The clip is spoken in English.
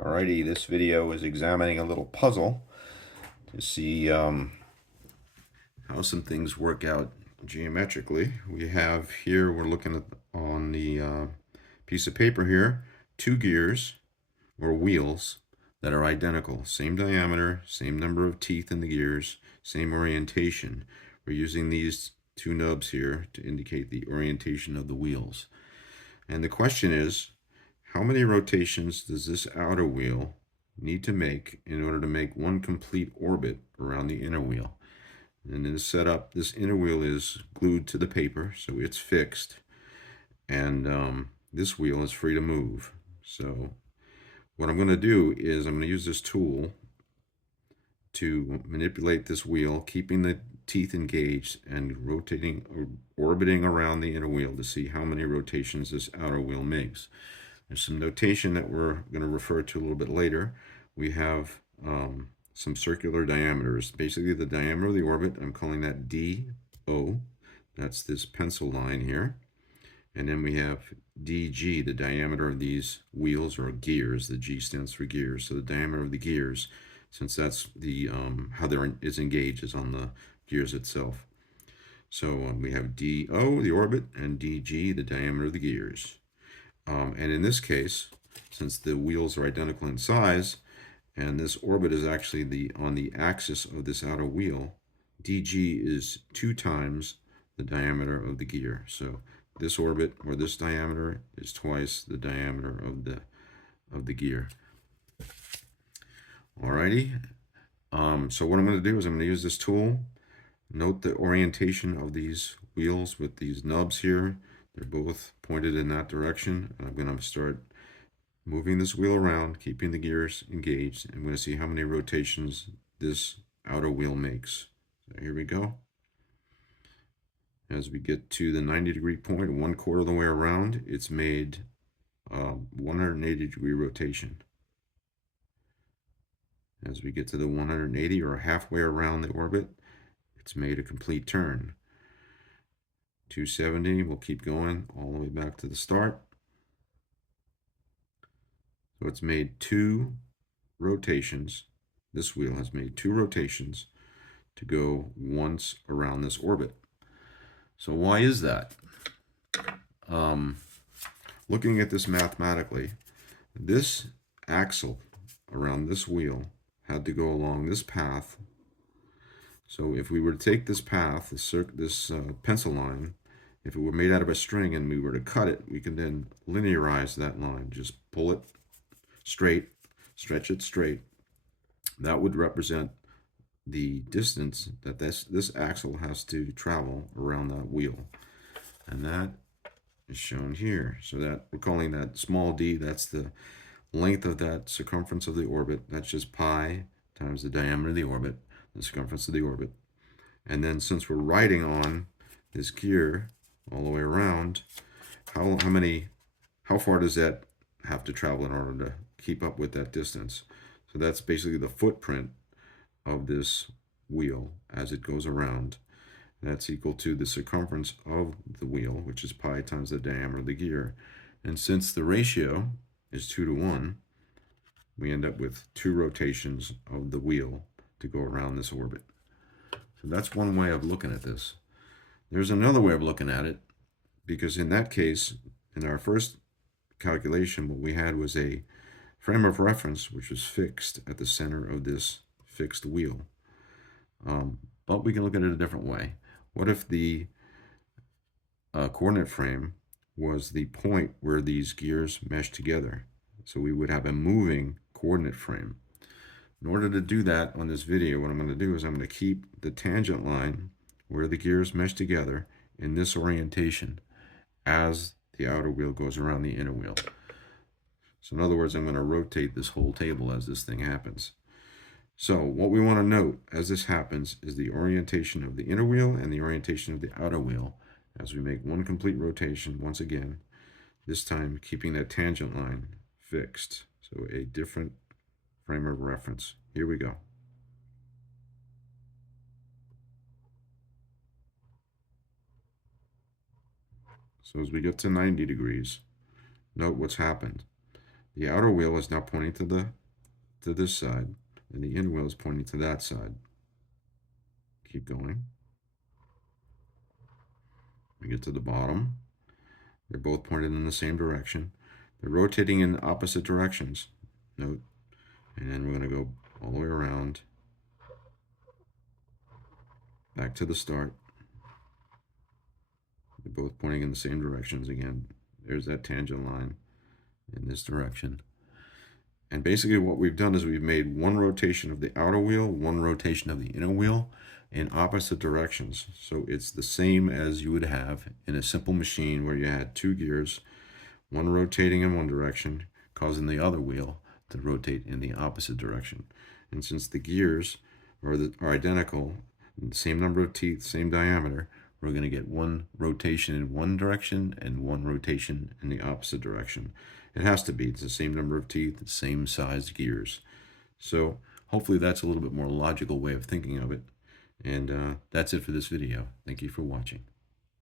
Alrighty, this video is examining a little puzzle to see how some things work out geometrically. We have here, we're looking at on the piece of paper here, two gears or wheels that are identical. Same diameter, same number of teeth in the gears, same orientation. We're using these two nubs here to indicate the orientation of the wheels. And the question is, how many rotations does this outer wheel need to make in order to make one complete orbit around the inner wheel? And in this setup, this inner wheel is glued to the paper, so it's fixed. And this wheel is free to move. So what I'm going to do is I'm going to use this tool to manipulate this wheel, keeping the teeth engaged and rotating or orbiting around the inner wheel to see how many rotations this outer wheel makes. There's some notation that we're going to refer to a little bit later. We have some circular diameters. Basically, the diameter of the orbit, I'm calling that DO. That's this pencil line here. And then we have DG, the diameter of these wheels or gears. The G stands for gears. So the diameter of the gears, since that's the how it's engaged, is on the gears itself. So we have DO, the orbit, and DG, the diameter of the gears. And in this case, since the wheels are identical in size, and this orbit is actually on the axis of this outer wheel, dg is 2 times the diameter of the gear. So this orbit, or this diameter, is twice the diameter of the gear. Alrighty. So what I'm going to do is I'm going to use this tool. Note the orientation of these wheels with these nubs here. They're both pointed in that direction. And I'm going to start moving this wheel around, keeping the gears engaged. I'm going to see how many rotations this outer wheel makes. So here we go. As we get to the 90-degree point, 1/4 of the way around, it's made 180-degree rotation. As we get to the 180 or halfway around the orbit, it's made a complete turn. 270, we'll keep going all the way back to the start. So it's made 2 rotations. This wheel has made 2 rotations to go once around this orbit. So why is that? Looking at this mathematically, this axle around this wheel had to go along this path. So if we were to take this path, this pencil line, if it were made out of a string and we were to cut it, we can then linearize that line. Just pull it straight, stretch it straight. That would represent the distance that this axle has to travel around that wheel. And that is shown here. So that we're calling that small d, that's the length of that circumference of the orbit. That's just pi times the diameter of the orbit, the circumference of the orbit. And then since we're riding on this gear all the way around, how far does that have to travel in order to keep up with that distance? So that's basically the footprint of this wheel as it goes around. That's equal to the circumference of the wheel, which is pi times the diameter of the gear. And since the ratio is 2 to 1, we end up with 2 rotations of the wheel to go around this orbit. So that's one way of looking at this. There's another way of looking at it, because in that case, in our first calculation, what we had was a frame of reference which was fixed at the center of this fixed wheel. But we can look at it a different way. What if the coordinate frame was the point where these gears mesh together? So we would have a moving coordinate frame. In order to do that on this video, what I'm going to do is I'm going to keep the tangent line where the gears mesh together in this orientation as the outer wheel goes around the inner wheel. So in other words, I'm going to rotate this whole table as this thing happens. So what we want to note as this happens is the orientation of the inner wheel and the orientation of the outer wheel as we make one complete rotation once again, this time keeping that tangent line fixed. So a different frame of reference. Here we go. So as we get to 90 degrees, note what's happened. The outer wheel is now pointing to this side, and the inner wheel is pointing to that side. Keep going. We get to the bottom. They're both pointed in the same direction. They're rotating in opposite directions. Note. And then we're going to go all the way around, back to the start. They're both pointing in the same directions again. There's that tangent line in this direction. And basically what we've done is we've made one rotation of the outer wheel, one rotation of the inner wheel in opposite directions. So it's the same as you would have in a simple machine where you had two gears, one rotating in one direction, causing the other wheel to rotate in the opposite direction. And since the gears are identical, the same number of teeth, same diameter, we're going to get one rotation in one direction and one rotation in the opposite direction. It has to be. It's the same number of teeth, the same sized gears. So hopefully that's a little bit more logical way of thinking of it. And that's it for this video. Thank you for watching.